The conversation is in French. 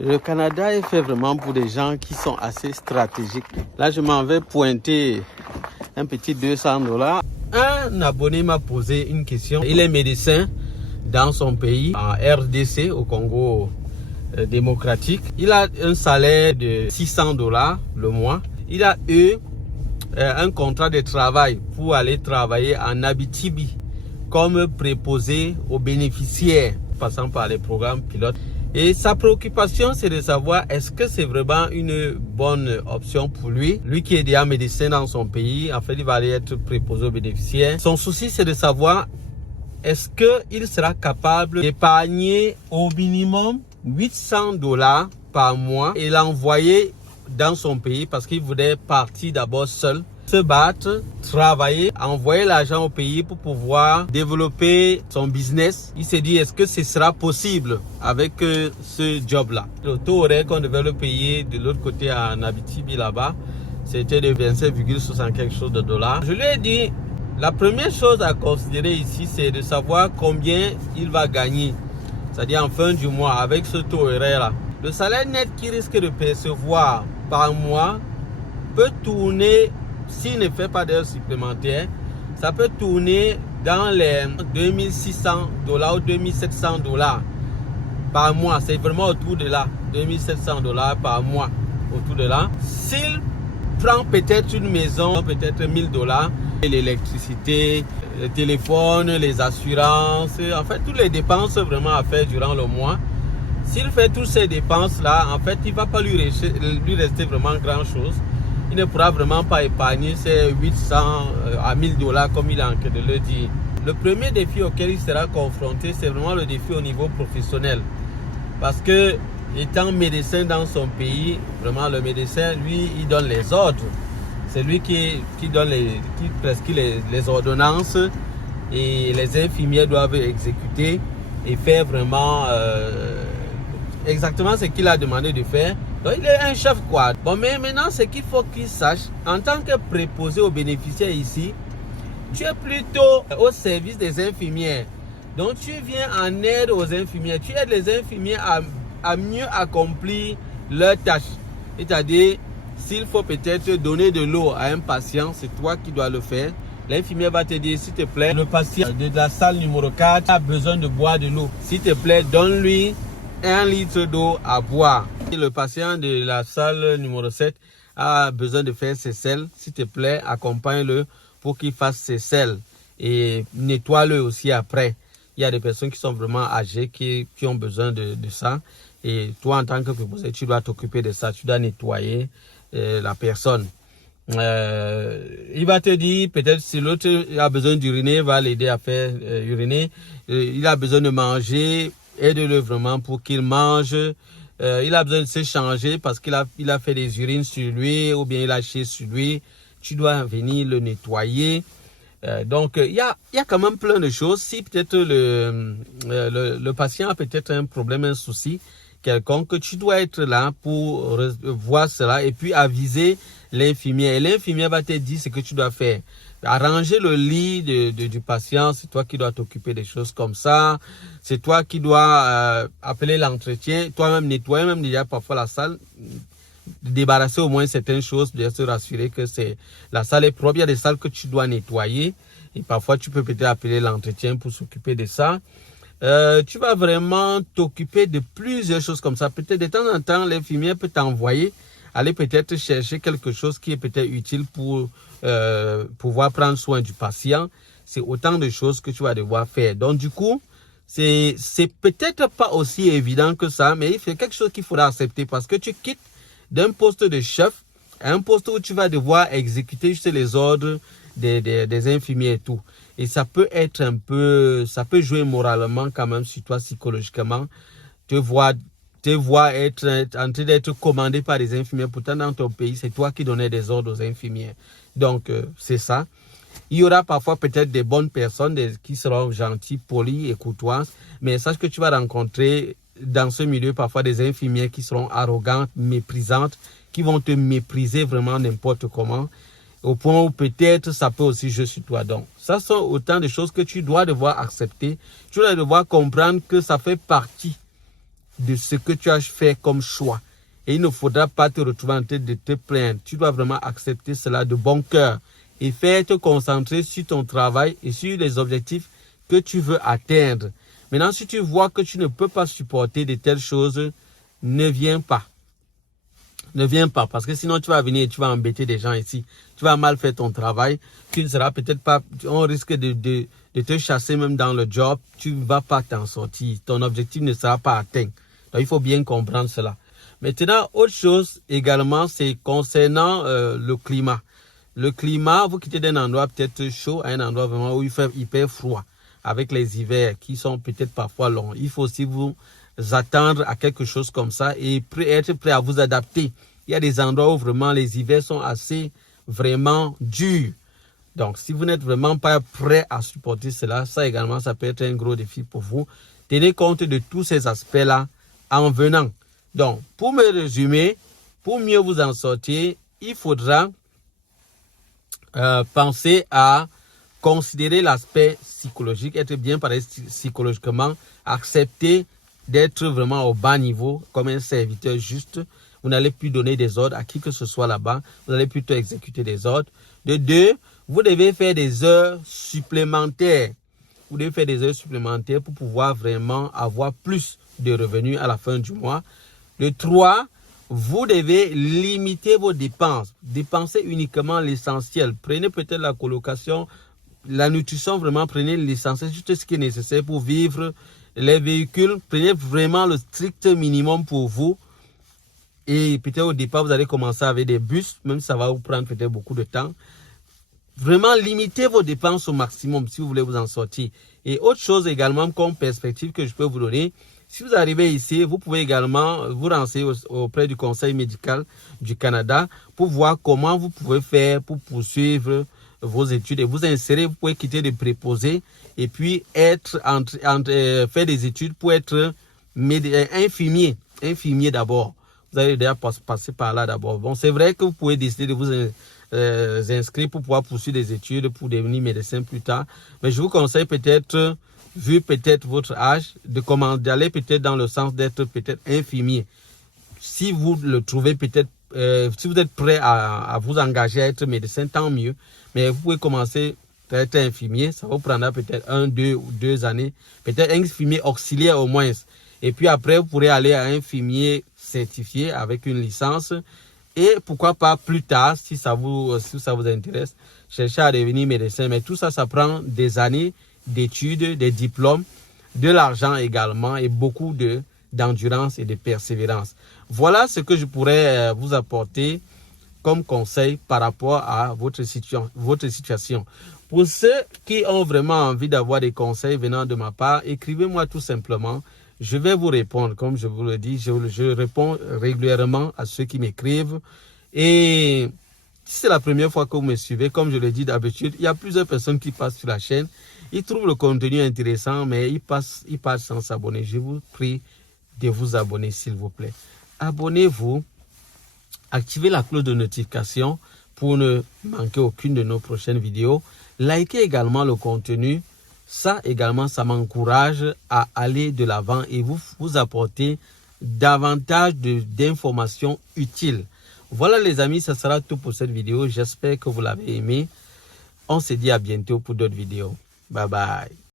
Le Canada est fait vraiment pour des gens qui sont assez stratégiques. Là, je m'en vais pointer un petit $200. Un abonné m'a posé une question. Il est médecin dans son pays, en RDC, au Congo démocratique. Il a un salaire de $600 le mois. Il a eu un contrat de travail pour aller travailler en Abitibi comme préposé aux bénéficiaires, passant par les programmes pilotes. Et sa préoccupation, c'est de savoir est-ce que c'est vraiment une bonne option pour lui. Lui qui est déjà médecin dans son pays, en fait, il va aller être préposé aux bénéficiaires. Son souci, c'est de savoir est-ce qu'il sera capable d'épargner au minimum $800 par mois et l'envoyer dans son pays parce qu'il voulait partir d'abord seul, se battre, travailler, envoyer l'argent au pays pour pouvoir développer son business. Il s'est dit, est-ce que ce sera possible avec ce job-là? Le taux horaire qu'on devait le payer de l'autre côté en Abitibi là-bas, c'était de 27,60 quelque chose de dollars. Je lui ai dit, la première chose à considérer ici, c'est de savoir combien il va gagner. C'est-à-dire en fin du mois, avec ce taux horaire-là. Le salaire net qu'il risque de percevoir par mois peut tourner, s'il ne fait pas d'heures supplémentaires, ça peut tourner dans les $2,600 ou $2,700 par mois. C'est vraiment autour de là, $2,700 par mois, autour de là. S'il prend peut-être une maison, peut-être $1,000, l'électricité, le téléphone, les assurances, en fait, toutes les dépenses vraiment à faire durant le mois. S'il fait toutes ces dépenses-là, en fait, il ne va pas lui rester vraiment grand-chose. Il ne pourra vraiment pas épargner ces 800 à $1,000 comme il est en train de le dire. Le premier défi auquel il sera confronté, c'est vraiment le défi au niveau professionnel. Parce que, étant médecin dans son pays, vraiment le médecin, lui, il donne les ordres. C'est lui qui prescrit les ordonnances et les infirmières doivent exécuter et faire vraiment exactement ce qu'il a demandé de faire. Donc il est un chef quoi. Bon, mais maintenant ce qu'il faut qu'il sache, en tant que préposé aux bénéficiaires ici, tu es plutôt au service des infirmières. Donc tu viens en aide aux infirmières. Tu aides les infirmières à mieux accomplir leurs tâches. C'est-à-dire, s'il faut peut-être donner de l'eau à un patient, c'est toi qui dois le faire. L'infirmière va te dire, s'il te plaît, le patient de la salle numéro 4 a besoin de boire de l'eau. S'il te plaît, donne-lui 1 litre d'eau à boire. Et le patient de la salle numéro 7 a besoin de faire ses selles. S'il te plaît, accompagne-le pour qu'il fasse ses selles. Et nettoie-le aussi après. Il y a des personnes qui sont vraiment âgées, qui ont besoin de ça. Et toi, en tant que préposé, tu dois t'occuper de ça. Tu dois nettoyer la personne. Il va te dire, peut-être si l'autre a besoin d'uriner, va l'aider à faire uriner. Il a besoin de manger, aide-le vraiment pour qu'il mange. Il a besoin de se changer parce qu'il a fait des urines sur lui ou bien il a chié sur lui. Tu dois venir le nettoyer. Donc, il y a quand même plein de choses. Si peut-être le patient a peut-être un problème, un souci quelconque, tu dois être là pour voir cela et puis aviser l'infirmière. Et l'infirmière va te dire ce que tu dois faire. Arranger le lit du patient, c'est toi qui dois t'occuper des choses comme ça. C'est toi qui dois appeler l'entretien, toi-même nettoyer, même déjà parfois la salle, débarrasser au moins certaines choses, de se rassurer que la salle est propre. Il y a des salles que tu dois nettoyer et parfois tu peux peut-être appeler l'entretien pour s'occuper de ça. Tu vas vraiment t'occuper de plusieurs choses comme ça. Peut-être de temps en temps, l'infirmière peut t'envoyer aller peut-être chercher quelque chose qui est peut-être utile pour pouvoir prendre soin du patient. C'est autant de choses que tu vas devoir faire. Donc du coup, c'est peut-être pas aussi évident que ça, mais il fait quelque chose qu'il faudra accepter parce que tu quittes d'un poste de chef à un poste où tu vas devoir exécuter juste les ordres des infirmiers et tout. Et ça peut être ça peut jouer moralement quand même sur toi psychologiquement. Te voir être en train d'être commandé par des infirmières. Pourtant, dans ton pays, c'est toi qui donnais des ordres aux infirmières. Donc, c'est ça. Il y aura parfois peut-être des bonnes personnes qui seront gentilles, polies et courtoises. Mais sache que tu vas rencontrer dans ce milieu parfois des infirmières qui seront arrogantes, méprisantes, qui vont te mépriser vraiment n'importe comment. Au point où peut-être ça peut aussi jouer sur toi. Donc, ça sont autant de choses que tu dois devoir accepter. Tu dois devoir comprendre que ça fait partie de ce que tu as fait comme choix. Et il ne faudra pas te retrouver en train de te plaindre. Tu dois vraiment accepter cela de bon cœur et faire te concentrer sur ton travail et sur les objectifs que tu veux atteindre. Maintenant, si tu vois que tu ne peux pas supporter de telles choses, ne viens pas. Ne viens pas, parce que sinon tu vas venir et tu vas embêter des gens ici. Tu vas mal faire ton travail. Tu ne seras peut-être pas... On risque de te chasser même dans le job. Tu ne vas pas t'en sortir. Ton objectif ne sera pas atteint. Donc, il faut bien comprendre cela. Maintenant, autre chose également, c'est concernant le climat. Le climat, vous quittez d'un endroit peut-être chaud à un endroit vraiment où il fait hyper froid, avec les hivers qui sont peut-être parfois longs. Il faut aussi vous attendre à quelque chose comme ça et être prêt à vous adapter. Il y a des endroits où vraiment les hivers sont assez vraiment durs. Donc, si vous n'êtes vraiment pas prêt à supporter cela, ça également, ça peut être un gros défi pour vous. Tenez compte de tous ces aspects-là en venant. Donc, pour me résumer, pour mieux vous en sortir, il faudra penser à considérer l'aspect psychologique, être bien paré psychologiquement, accepter d'être vraiment au bas niveau comme un serviteur juste. Vous n'allez plus donner des ordres à qui que ce soit là-bas. Vous allez plutôt exécuter des ordres. De deux, vous devez faire des heures supplémentaires. Vous devez faire des heures supplémentaires pour pouvoir vraiment avoir plus de revenus à la fin du mois. De trois, vous devez limiter vos dépenses. Dépensez uniquement l'essentiel. Prenez peut-être la colocation, la nutrition, vraiment prenez l'essentiel, juste ce qui est nécessaire pour vivre. Les véhicules, prenez vraiment le strict minimum pour vous. Et peut-être au départ, vous allez commencer avec des bus, même si ça va vous prendre peut-être beaucoup de temps. Vraiment, limitez vos dépenses au maximum si vous voulez vous en sortir. Et autre chose également comme perspective que je peux vous donner, si vous arrivez ici, vous pouvez également vous renseigner auprès du Conseil médical du Canada pour voir comment vous pouvez faire pour poursuivre vos études et vous insérer. Vous pouvez quitter de préposé et puis être faire des études pour être infirmier d'abord. Vous allez déjà passer par là d'abord. Bon, c'est vrai que vous pouvez décider de vous inscrire pour pouvoir poursuivre des études pour devenir médecin plus tard. Mais je vous conseille peut-être, vu peut-être votre âge, d'aller peut-être dans le sens d'être peut-être infirmier. Si vous le trouvez peut-être, si vous êtes prêt à vous engager à être médecin, tant mieux. Mais vous pouvez commencer à être infirmier. Ça vous prendra peut-être 1, 2 ou 2 années. Peut-être infirmier auxiliaire au moins. Et puis après, vous pourrez aller à infirmier certifié avec une licence. Et pourquoi pas plus tard, si ça vous intéresse, chercher à devenir médecin. Mais tout ça, ça prend des années d'études, des diplômes, de l'argent également et beaucoup d'endurance et de persévérance. Voilà ce que je pourrais vous apporter comme conseil par rapport à votre situation. Pour ceux qui ont vraiment envie d'avoir des conseils venant de ma part, écrivez-moi tout simplement. Je vais vous répondre, comme je vous le dis, je réponds régulièrement à ceux qui m'écrivent. Et si c'est la première fois que vous me suivez, comme je le dis d'habitude, il y a plusieurs personnes qui passent sur la chaîne. Ils trouvent le contenu intéressant, mais ils passent sans s'abonner. Je vous prie de vous abonner, s'il vous plaît. Abonnez-vous, activez la cloche de notification pour ne manquer aucune de nos prochaines vidéos. Likez également le contenu. Ça également, ça m'encourage à aller de l'avant et vous apporter davantage d'informations utiles. Voilà les amis, ça sera tout pour cette vidéo. J'espère que vous l'avez aimé. On se dit à bientôt pour d'autres vidéos. Bye bye.